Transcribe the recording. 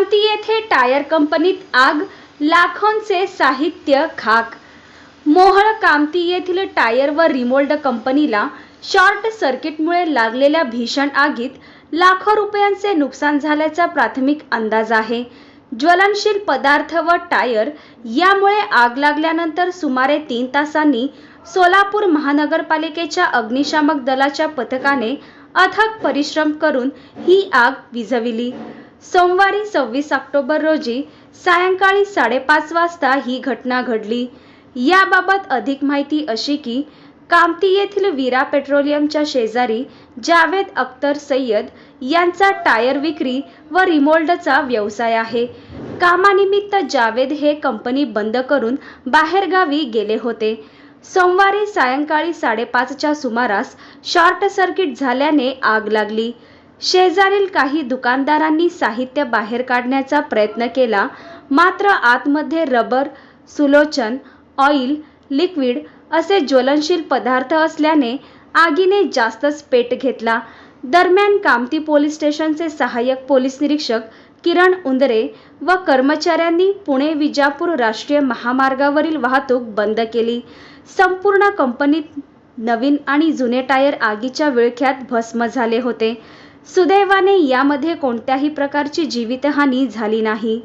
कामती येथे टायर कंपनीत आग, लाखोंचे साहित्य खाक। मोहोळ कामती येथील टायर व रिमोल्ड कंपनीला शॉर्ट सर्किटमुळे लागलेल्या भीषण आगीत लाखो रुपयांचे नुकसान झाल्याचा प्राथमिक अंदाज आहे। ज्वलनशील पदार्थ व टायर यामुळे आग लागल्यानंतर सुमारे 3 तासांनी सोलापूर महानगरपालिकेच्या अग्निशामक दलाच्या पथकाने अथक परिश्रम करून ही आग विझविली। सोमवारी 26 ऑक्टोबर रोजी सायंकाळी 5:30 वाजता ही घटना घडली। याबाबत अधिक माहिती अशी की कामती येथील वीरा पेट्रोलियमच्या शेजारी जावेद अख्तर सय्यद यांचा टायर विक्री व रिमोल्डचा व्यवसाय आहे। कामानिमित्त जावेद हे कंपनी बंद करून बाहेरगावी गेले होते। सोमवारी सायंकाळी 5:30च्या सुमारास शॉर्ट सर्किट झाल्याने आग लागली। शेजारील काही दुकानदारांनी साहित्य बाहेर काढण्याचा प्रयत्न केला, मात्र आतमध्ये रबर, सुलोचन, ऑइल, लिक्विड असे ज्वलनशील पदार्थ असल्याने आगीने जास्तच पेट घेतला। दरम्यान कामती पोलीस स्टेशनचे सहाय्यक पोलीस निरीक्षक किरण उंदरे व कर्मचाऱ्यांनी पुणे-विजापूर राष्ट्रीय महामार्गावरील वाहतूक बंद केली। संपूर्ण कंपनीत नवीन आणि जुने टायर आगीच्या विळख्यात भस्म झाले होते। सुदैवाने यामध्ये कोणत्याही प्रकारची जीवितहानी झाली नाही।